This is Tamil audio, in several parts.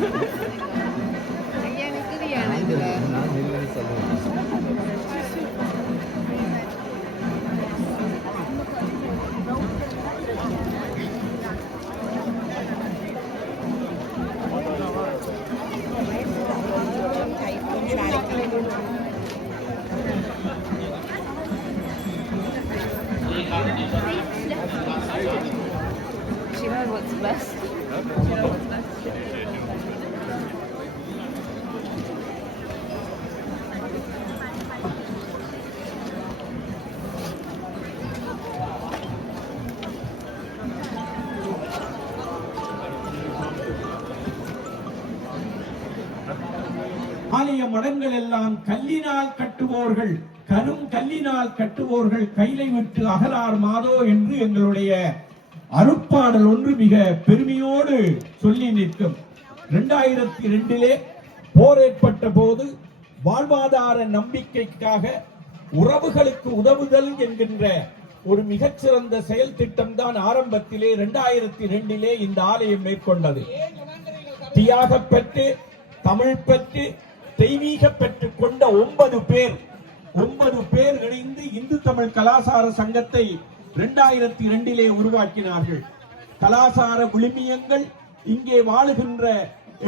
She knows what's best. She knows what's best. ஆலய மடங்கள் எல்லாம் கல்லினால் கட்டுவோர்கள், கரும் கல்லினால் கட்டுவோர்கள் கைலை விட்டு அகலார் மாதோ என்று எங்களுடைய அருட்பாடல் ஒன்று மிக பெருமையோடு சொல்லி நிற்கும். 2002 போர் ஏற்பட்ட போது வாழ்வாதார நம்பிக்கைக்காக உறவுகளுக்கு உதவுதல் என்கின்ற ஒரு மிகச்சிறந்த செயல் திட்டம் தான் ஆரம்பத்திலே 2002 இந்த ஆலயம் மேற்கொண்டது. தியாக பெற்று தமிழ் பெற்று தெய்வீக பெற்றுக் கொண்ட 9 பேர் இணைந்து இந்து தமிழ் கலாசார சங்கத்தை 2002 உருவாக்கினார்கள். கலாசார விழுமியங்கள் இங்கே வாழுகின்ற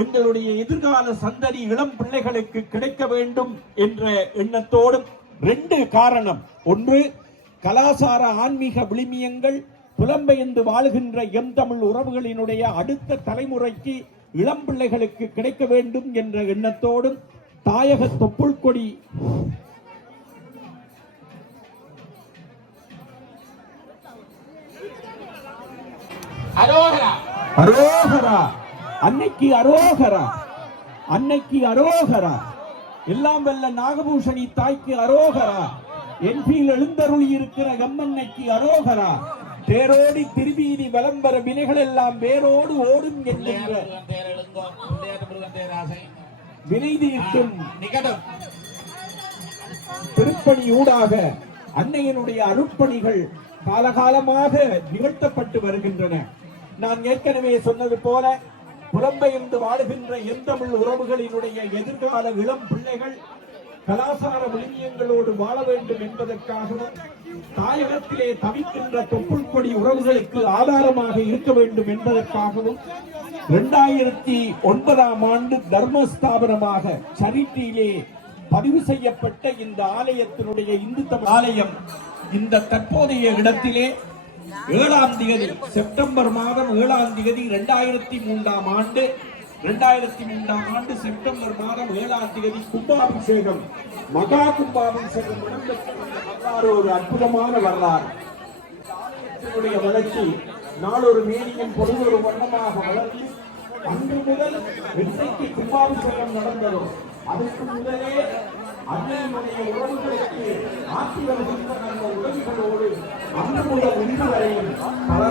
எங்களுடைய எதிர்கால சந்ததி இளம் பிள்ளைகளுக்கு கிடைக்க வேண்டும் என்ற எண்ணத்தோடும் 2 காரணம். ஒன்று, கலாசார ஆன்மீக விழுமியங்கள் புலம்பெயர்ந்து வாழுகின்ற எம் தமிழ் உறவுகளினுடைய அடுத்த தலைமுறைக்கு இளம் பிள்ளைகளுக்கு கிடைக்க வேண்டும் என்ற எண்ணத்தோடும் தாயக தொப்புள் கொடி அரோகரா அரோகரா அன்னைக்கு அரோகரா அன்னைக்கு அரோகரா எல்லாம் வல்ல நாகபூஷணி தாய்க்கு அரோகரா என்பில் எழுந்தருளி இருக்கிற எம்மன்னைக்கு அரோகரா தேரோடி திருவீதி வலம்பர வினைகள் எல்லாம் வேரோடு ஓடும் என்கின்ற வினை தீர்க்கும் திருப்பணி ஊடாக அன்னையனுடைய அருட்பணிகள் காலகாலமாக நிகழ்த்தப்பட்டு வருகின்றன. நான் ஏற்கனவே சொன்னது போல புலம்பெயர்ந்து வாழுகின்ற எந்தமிழ் உறவுகளினுடைய எதிர்கால இளம் பிள்ளைகள் கலாசார விழுமியங்களோடு வாழ வேண்டும் என்பதற்காகவும் தாயகத்திலே தவிக்கின்ற தொப்புள் கொடி உறவுகளுக்கு ஆதாரமாக இருக்க வேண்டும் என்பதற்காகவும் 2009 தர்மஸ்தாபனமாக சரிட்டியிலே பதிவு செய்யப்பட்ட இந்த ஆலயத்தினுடைய இந்து தமிழ் ஆலயம் இந்த தற்போதைய இடத்திலே 7ஆம் தேதி செப்டம்பர் மாதம் 7ஆம் தேதி 2003 ஆண்டு செப்டம்பர் மாதம் 7ஆம் தேதி கும்பாபிஷேகம் மகா கும்பாபிஷேகம் இடம்பெற்ற ஒரு அற்புதமான வரலாறு. வளர்ச்சி நாளொரு மேனியும் பொழுதொரு வண்ணமாக வளர்ந்து அன்று முதல் இன்றைக்கு கும்பாபிஷேகம் நடந்ததோ அதற்கு முதலே அன்னையினுடைய உறவுகளுக்கு ஆட்சி வருகின்ற அந்த உதவிகளோடு அன்று முதல் இன்று வரையும் பல